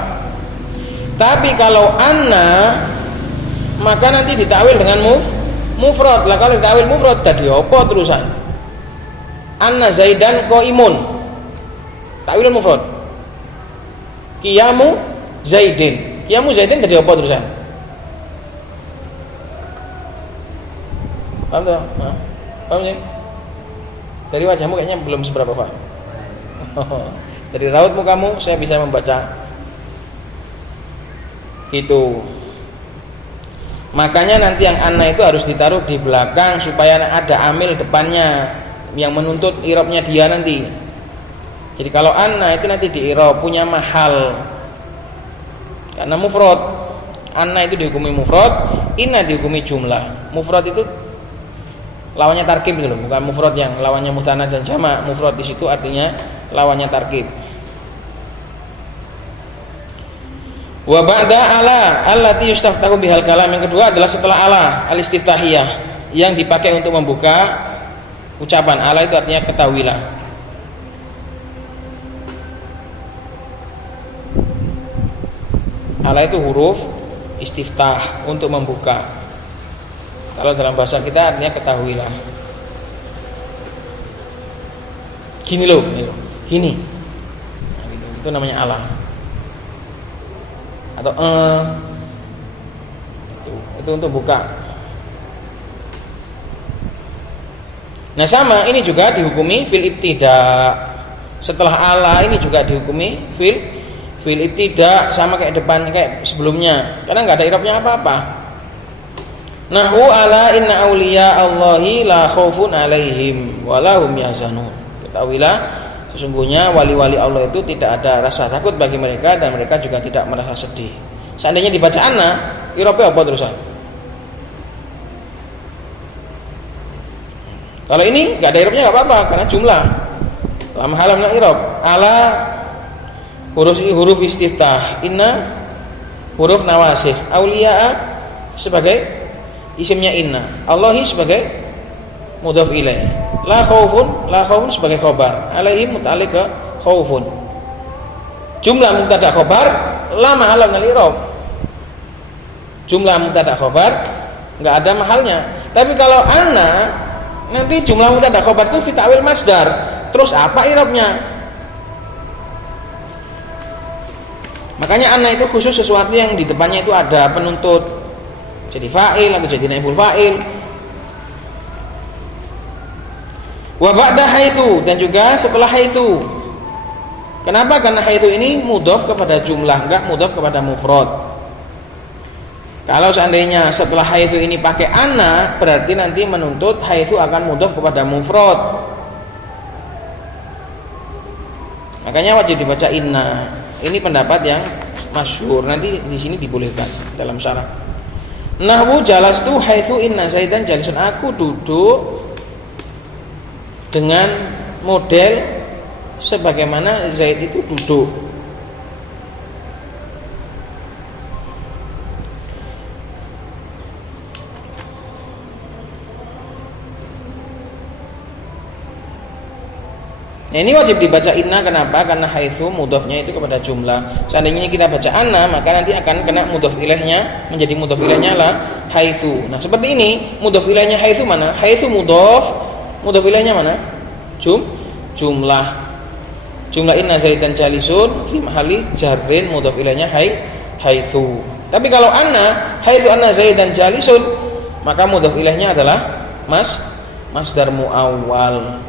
Tapi kalau anna maka nanti ditakwil dengan mufrad. Lah kalau ditakwil mufrad tadi apa terusan? Anna Zaidan qaimun. Takwil mufrad. Qiyamu Zaidin. Qiyamu Zaidin tadi apa terusan? Paham tak? Paham sih? Dari wajahmu kayaknya belum seberapa paham. Dari raut mukamu saya bisa membaca. Itu. Makanya nanti yang anna itu harus ditaruh di belakang supaya ada amil depannya yang menuntut i'rabnya dia nanti. Jadi kalau anna itu nanti di i'rab punya mahal karena mufrad. Anna itu dihukumi mufrad, inna dihukumi jumlah. Mufrad itu lawannya tarkib gitu loh, bukan mufrad yang lawannya mutsanna dan jamak. Mufrad di situ artinya lawannya tarkib. Wa ba'da ala allati yustaftahu bihal kalam. Yang kedua adalah setelah ala, al-istiftahiyah yang dipakai untuk membuka ucapan. Ala itu artinya ketahuilah. Ala itu huruf istiftah, untuk membuka. Kalau dalam bahasa kita artinya ketahuilah. Gini loh, gini. Nah, gitu. Itu namanya ala. Atau itu untuk buka. Nah sama, ini juga dihukumi fil ibtida. Setelah ala ini juga dihukumi fil ibtida, sama kayak depan, kayak sebelumnya, karena nggak ada i'rabnya apa-apa. Nahwu ala inna awliya Allahi la khaufun alaihim wa lahum yahzanun. Ketahuilah sesungguhnya wali-wali Allah itu tidak ada rasa takut bagi mereka dan mereka juga tidak merasa sedih. Seandainya dibaca anna, i'rabnya apa terusan? Kalau ini nggak ada i'rabnya nggak apa-apa karena jumlah. Lam halam na i'rab. Ala huruf istiftah, inna huruf nawasih, auliya sebagai isimnya inna, Allahi sebagai mudhaf ilaih, la khaufun sebagai khobar, alaihim muta'alliq ke khaufun. Jumlah mubtada khobar la mahal min al-i'rab. Jumlah mubtada khobar enggak ada mahalnya. Tapi kalau anna, nanti jumlah mubtada khobar itu fi ta'wil masdar. Terus apa i'rabnya? Makanya anna itu khusus sesuatu yang di depannya itu ada penuntut, jadi fa'il atau jadi naibul fa'il. Wa ba'da haitsu, dan juga setelah haitsu. Kenapa? Karena haitsu ini mudhaf kepada jumlah, enggak mudhaf kepada mufrad. Kalau seandainya setelah haitsu ini pakai anna, berarti nanti menuntut haitsu akan mudhaf kepada mufrad. Makanya wajib dibaca inna. Ini pendapat yang masyhur. Nanti di sini dibolehkan dalam syarah. Nahwu jalastu haitsu inna zaidan jalisun. Aku duduk dengan model sebagaimana Zaid itu duduk. Nah, ini wajib dibaca inna. Kenapa? Karena haitsu mudhafnya itu kepada jumlah. Seandainya kita baca anna, maka nanti akan kena mudhaf ilaihnya, menjadi mudhaf ilaihnya lah haitsu. Nah, seperti ini mudhaf ilaihnya haitsu mana? Haitsu mudhaf ilaihnya mana? Jumlah. Jumlah inna zaidan jalisun fi mahalli jarrin mudhaf ilaihnya haitsu. Tapi kalau anna, haitsu anna zaidan jalisun, maka mudhaf ilaihnya adalah masdar muawwal.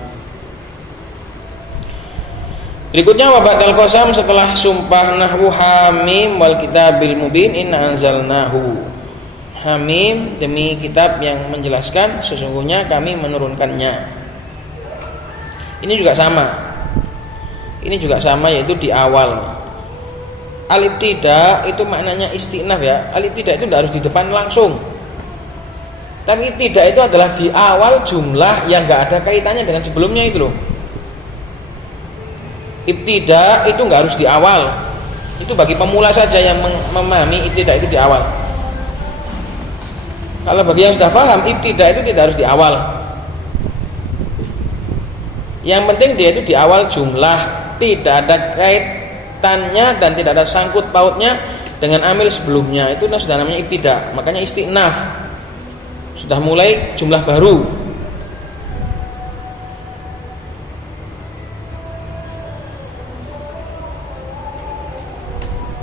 Berikutnya wa ba'dal qasam, setelah sumpah, nahwu hamim wal kitabil mubin inna anzalnahu. Hamim, demi kitab yang menjelaskan, sesungguhnya kami menurunkannya. Ini juga sama, yaitu di awal. Al-ibtida itu maknanya istinaf ya. Al-ibtida itu tidak harus di depan langsung. Tapi ibtida itu adalah di awal jumlah yang enggak ada kaitannya dengan sebelumnya itu loh. Ibtida itu nggak harus di awal. Itu bagi pemula saja yang memahami ibtida itu di awal. Kalau bagi yang sudah paham, ibtida itu tidak harus di awal. Yang penting dia itu di awal jumlah, tidak ada kaitannya dan tidak ada sangkut pautnya dengan amil sebelumnya. Itu sudah namanya ibtida. Makanya istinaf, sudah mulai jumlah baru.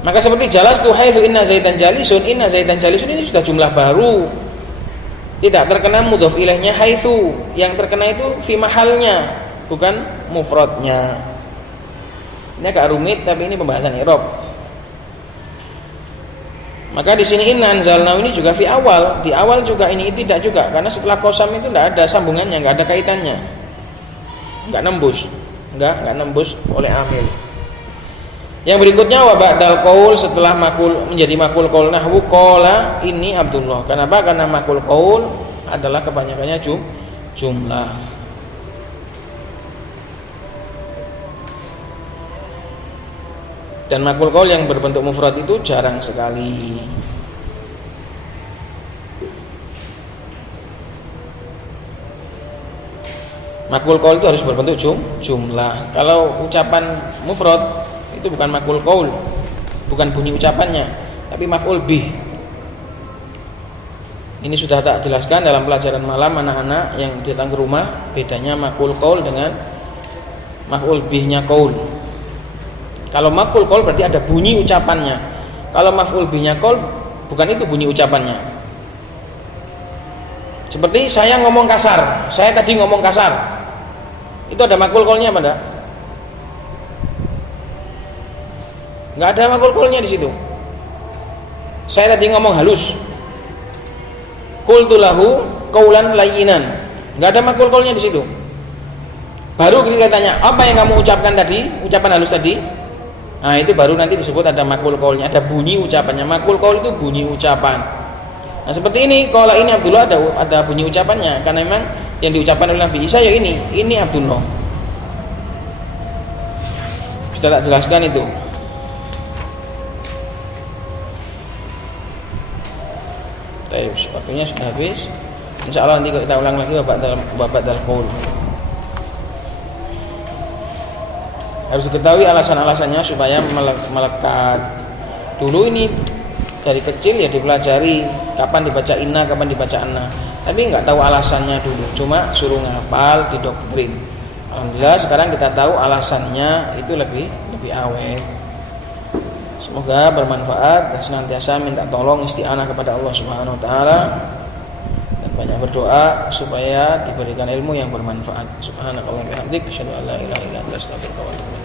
Maka seperti jalastu haitsu inna zaidan jalisun, inna zaidan jalisun ini sudah jumlah baru. Tidak terkena mudhaf ilaihnya haitsu. Yang terkena itu fi mahalnya, bukan mufradnya. Ini agak rumit tapi ini pembahasan i'rab. Maka di sini inna anzalnahu ini juga fi awal. Di awal juga ini tidak juga, karena setelah qasam itu tidak ada sambungannya, enggak ada kaitannya. Enggak nembus oleh amil. Yang berikutnya wa ba'dal qaul, setelah makul menjadi makul qaul, nahwu qala ini Abdullah. Kenapa? Karena makul qaul adalah kebanyakannya jumlah. Dan makul qaul yang berbentuk mufrad itu jarang sekali. Makul qaul itu harus berbentuk jumlah. Kalau ucapan mufrad itu bukan makul qaul, bukan bunyi ucapannya. tapi maf'ul bih. Ini sudah tak jelaskan dalam pelajaran malam anak-anak yang datang ke rumah, bedanya maf'ul qaul dengan maf'ul bihnya qaul. Kalau maf'ul qaul berarti ada bunyi ucapannya. Kalau maf'ul bihnya qaul bukan itu bunyi ucapannya. Seperti saya ngomong kasar, saya tadi ngomong kasar. Itu ada maf'ul qaulnya apa enggak? Enggak ada maf'ul qaulnya di situ. Saya tadi ngomong halus. Qultu lahu qaulan layyinan. Enggak ada maf'ul qaulnya di situ. Baru kita tanya, apa yang kamu ucapkan tadi? Ucapan halus tadi? Nah, itu baru nanti disebut ada maf'ul qaulnya, ada bunyi ucapannya. Maf'ul qaul itu bunyi ucapan. Nah, seperti ini, kalau ini Abdullah ada bunyi ucapannya karena memang yang diucapkan oleh Nabi Isa ya ini Abdullah. Sudah tak jelaskan itu. Waktunya sudah habis. Insyaallah nanti kita ulang lagi babak dalam qaul. Harus diketahui alasan-alasannya supaya melekat. Dulu ini dari kecil ya dipelajari kapan dibaca inna, kapan dibaca anna. Tapi nggak tahu alasannya dulu, cuma suruh ngapal, didoktrin. Alhamdulillah sekarang kita tahu alasannya, itu lebih awet. Semoga bermanfaat dan senantiasa minta tolong isti'anah kepada Allah Subhanahu wa taala dan banyak berdoa supaya diberikan ilmu yang bermanfaat. Subhanakallahumma wa bihamdika asyhadu an la ilaha illa anta astaghfiruka wa atubu ilaik.